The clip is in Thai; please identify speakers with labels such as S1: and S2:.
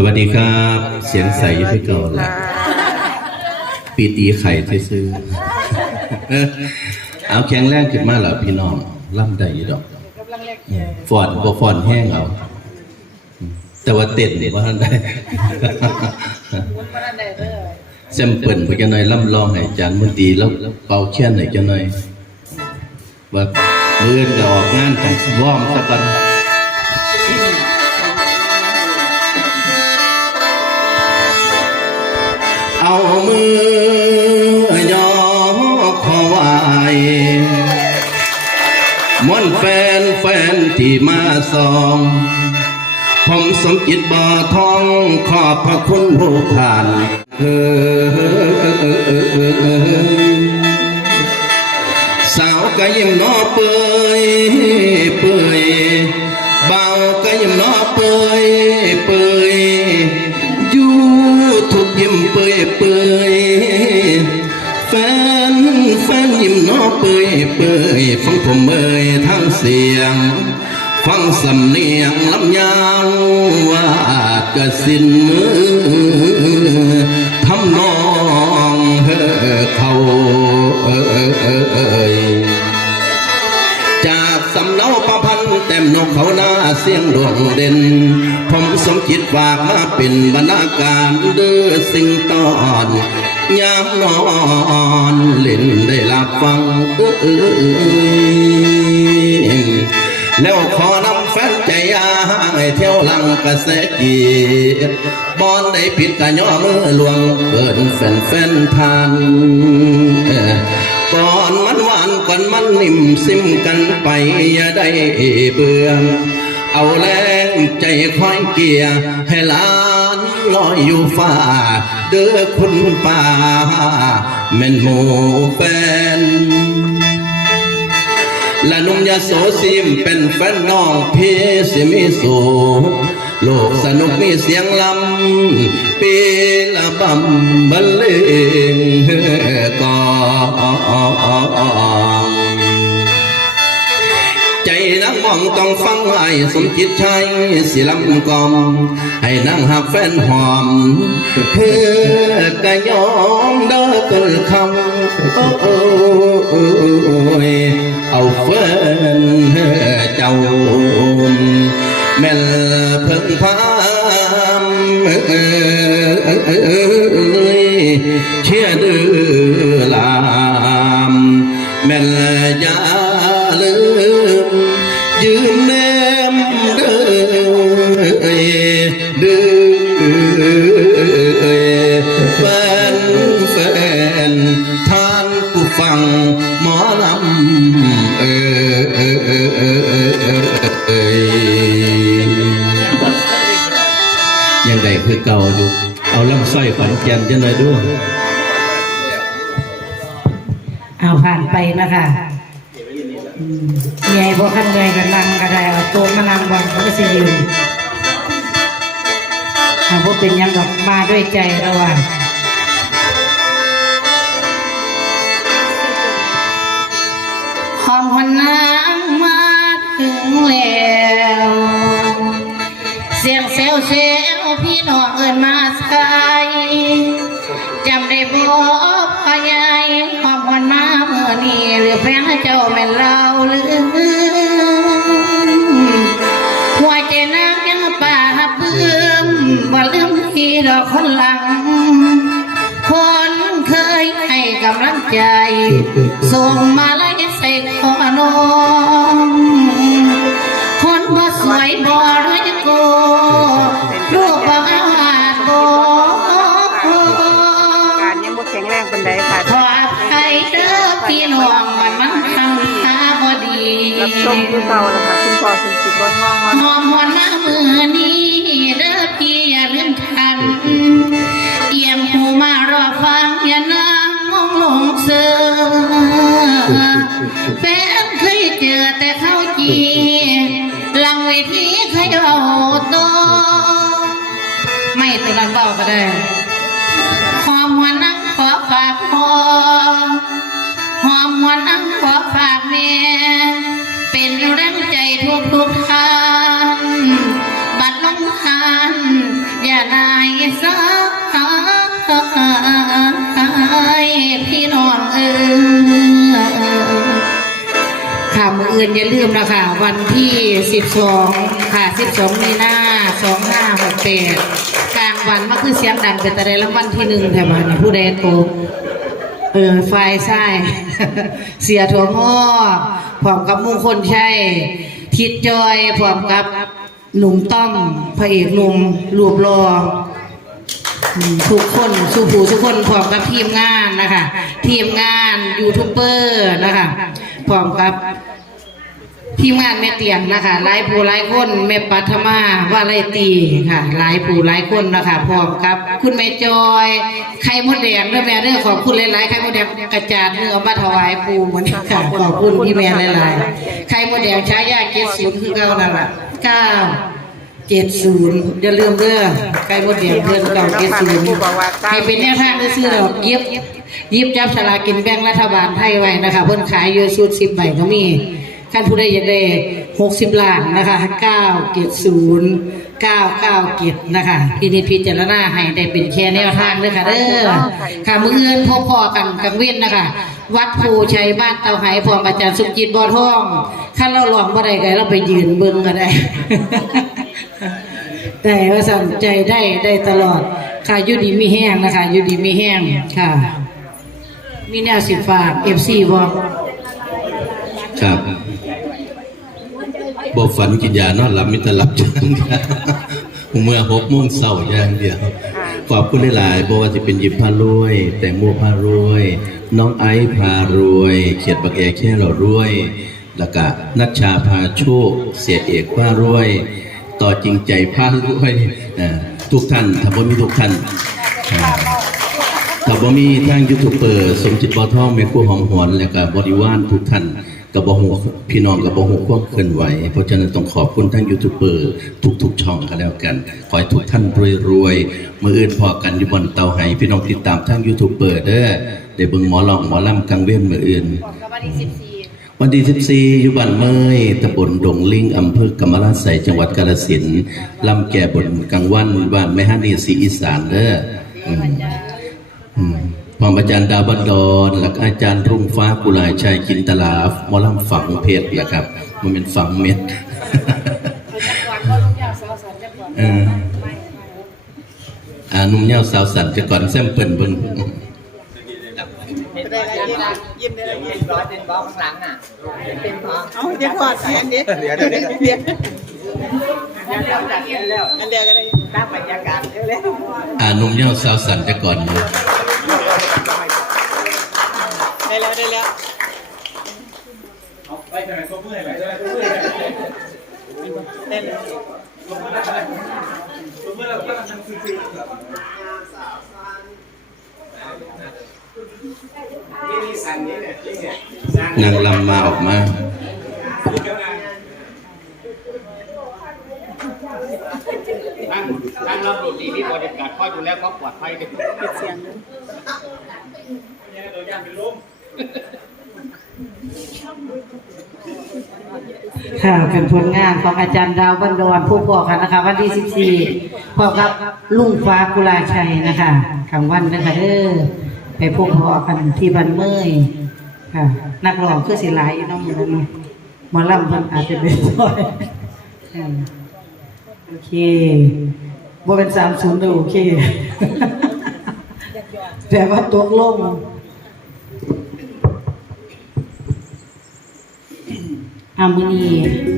S1: สวัสดีครับ เสียงใสพี่เก่าละปีตีไข่ที่ซื้อ เออเอาแข็งแรงขึ้นมาแล้วพี่น้องล่ำได้อยู่ดอกฟอนบ่ฟอนแห้งเอาแต่ว่าเต้นนี่ว่าท่านได้แซมเปิลไปจะหน่อยล่ำลองให้อาจารย์มนตรีแล้วเป่าเชียนให้จะหน่อยว่าเมื่อนก็ออกงานต้องวอร์มสักกัน เอามือย่อขอไหวมวนแฟนแฟนที่มาสองผมสมจิตบ่อทองขอบพระคุณผู้ผ่านเออสาวก็ยิ้มนอเปื่อย เปื่อยเปยแฟนแฟนยิ้มน้อเปื่อยเปื่อยฟังผมเอ่ยทั้งเสียง ฟังสำเนียงลำยาวว่ากระสินมือ เต็มนกเขาหน้าเสียงดวงเด่น ผมสมจิตฝากมาเป็นบรรณาการเด้อสิ่งตอนยามนอนเล่นได้หลับฟังเออแล้วขอนำแฟนใจยาให้เที่ยวหลังกระแสจีบอนได้ผิดกะย่อมือลวงเกินแฟนแฟนทานก่อนมัน นิ่มซิมกันไปอย่าได้เบื่อเอาแรงใจคอยเกียร์ให้หลานลอยอยู่ฟ้า เด้อคุณป้าแม่นหมูแฟนและนุ่มยาโสซิมเป็นแฟนน้องพี่สิมีสูโลกสนุกมีเสียงลำปีละบำบรรเลงกอ องต้องฟังไอ้สมจิตชัยสิลำกอมให้นั่งหักแฟนหอมเพื่อกะยอมเด้อต้นคำโอ้ยเอาเฟินเจ้าแม่เพิ่งพามเชื่อดื้อ ดื้อแฟนแฟนท่านผู้ฟังหมอลำเออเออเออเออเออยังไงคือเก่าอยู่ เอาลำสร้อยขอนแก่นจะหน่อยด้วย
S2: เอาผ่านไปนะคะอืมเมียพวกขันเงยกันนั่งก็ได้เอาโตัวมานั่งบนเขาก็สิยืน หากว่าเป็นยังดอกมาด้วยใจระหว่าง ส่งมาไล่ใส่คอน้องคนบ่สวยบ่ร้อยโกรูปบ่อาโก
S3: การยังบ่แข็งแรงปานใดค่ะ
S2: ขออภัยเด้อพี่น้องมันมันทำตาบ่ดี
S3: รับชมคือเก่าแล้วค่ะคุณพ่อสมจิตบ่ท้อง
S2: ห
S3: เนาะ
S2: อมหวนมามื แฟนเคยเจอแต่เข้าจีหลังเวทีเคยเอาโตไม่ตัวนั้นเบาก็ได้หอมหัวนั่งขอฝากพอหอมหัวนั่งขอฝากแม่เป็นแรงใจทุกทุกๆทางบัดน้องทานอย่า อื่นอย่าลืมนะคะวันที่ 12 ค่ะ 12มีนา2568กลางวันมาคือเสียงดังเป็นตะไดแล้ววันที่หนึ่งแถวบ้านนี่ผู้ใดโตกเออไฟใช่เสียถั่วงอพร้อมกับมงคลใช่ทิดจอยพร้อมกับหนุ่มต้อมพระเอกหนุ่มรูปรอทุกคนสุผูทุกคนพร้อมกับทีมงานนะคะ ทีมงานยูทูบเบอร์นะคะพร้อมกับ ทีมงานแม่เตียงนะคะหลายผู้หลายคนแม่ปัทมาว่าไรตีค่ะหลายผู้หลายคนนะคะพร้อมกับ คุณแม่จอยไข่มดแดงเรื่องแม่เรื่องขอบคุณหลายๆไข่มดแดงกระจาดเนื้อเอามาถวายปูเหมือนกันค่ะขอบคุณพี่แม่หลายๆไข่มดแดงใช้ยาเกศศูนย์คือเก่านั่นแหละเก้าเจ็ดศูนย์อย่าลืมเด้อไข่มดแดงเพื่อนเก่าเจ็ดศูนย์ให้เป็นแนวทางซื้อๆเราเย็บหยิบจับฉลากกินแบ่งรัฐบาลไทยไว้นะคะเพิ่นขายอยู่ชุดสิบใบก็มี ท่านผู้ใดอยากได้หกสิบล้านนะคะเก้าเกตศูนย์เก้าเก้าเกตนะคะพินิจพิจารณาให้ได้เป็นแค่แนวทางเด้อค่ะเด้อค่ะมือเอื้อนพบพอกันกังเว้นนะคะ วัดภูชัยบ้านเตาไหพร้อมอาจารย์สุจิตบ่อทองถ้าเราลองบ่ได้ก็เราไปยืนเบิ่งก็ได้ได้ว่าสนใจได้ได้ตลอดค่ะอยูดีมีแห้งนะคะอยูดีมีแห้งค่ะ มีแนวสิฝากเอฟซีบอก
S1: ครับ บอฝันกินยานอนหลับมิตรหลับจานครับเมื่อหกโมงเศร้าอย่างเดียวขอบคุณหลายๆบอกว่าจะเป็นหยิบพารวย แต่โมพารวย น้องไอซ์พารวย เขียดบักแอแค่เรารวย แล้วก็นัชชาพาโชค เสียเอกพารวย ต่อจริงใจพารวยทุกท่านถ้าบ่มีทุกท่านอ่าถ้าบ่มีทางยูทูบเบอร์สมจิตบอทองแม่ครัวหอมหวน แล้วก็บริวารทุกท่าน ก็บ่ฮู้พี่น้องก็บ่ฮู้ความเคลื่อนไหว เพราะฉะนั้นต้องขอบคุณทางยูทูบเบอร์ทุกๆช่องก็แล้วกัน ขอให้ทุกท่านรวยๆมื้ออื่นพอกันอยู่บนเตาไห้พี่น้องติดตามทางยูทูบเบอร์เด้อได้เบิ่งหมอลองหมอลำกลางเว้นมื้ออื่นวันที่14อยู่บ้านเมยตำบลดงลิงอำเภอกำมะลาไสยจังหวัดกาฬสินธุ์ลำแก่บนกลางวันบ้านแม่ฮันนี่ศรีอีสานเด้ออืม อืมพร้อมอาจารย์ดาวบันดอนและก็อาจารย์รุ่งฟ้ากุหลาบชัยกินตลาหมอลำฝังเพชรแหละครับ มันเป็นฝังเม็ดเอออ่าหนุ่มเย้าสาวสันจะก่อนแซมเปิลเบิ่ง
S3: เอาเดี๋ยวพอดอันนี้เดี๋ยวเดี๋ยวเดี๋ยวเดี๋ยวอันเดียวกันเลยตั้งบรรยากาศเร็ว
S1: อ่าหนุ่มเย้าสาวสันจะก่อนเลย
S3: ๆได้แล้วได้แล้วได้แล้ว
S1: นางลำมาออกมา
S4: ท่านท่านรับรู้ดีที่บริการคอยดูแลความปลอดภัยเด็ก
S3: ปิดเสียงด้วย
S2: ค่ะเป็นผลงานของอาจารย์ดาวบันดอนผู้พ่อกันนะคะ วันที่14พอกับลุงฟ้ากุลาชัยนะคะกลางวันนะคะเด้อไปพบพ่อกันที่บันเมยค่ะ นักร้องคือสิหลน้องมือนั้นเนาะหมอลำเพิ่นอาจจะเป็นซอยโอเคบ่เป็นสามศูนย์โอเคแต่ว่าตกลง อามือนี